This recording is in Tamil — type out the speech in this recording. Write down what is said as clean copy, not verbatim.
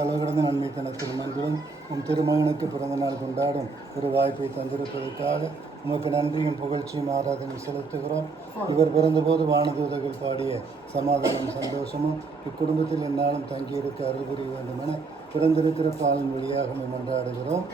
அளவு கடந்த நன்மை தினத்தில் மன்றும் உம் திருமகனுக்கு பிறந்த நாள் கொண்டாடும் ஒரு வாய்ப்பை தந்திருப்பதற்காக உமக்கு நன்றியும் புகழ்ச்சியும் ஆராதனை செலுத்துகிறோம். இவர் பிறந்தபோது வானதூதர்கள் பாடிய சமாதானம் சந்தோஷமும் இக்குடும்பத்தில் எந்நாளும் தங்கியிருக்க அருள் புரிய வேண்டும் என பிறந்திருக்கிற பாலின் வழியாக மன்றாடுகிறோம்.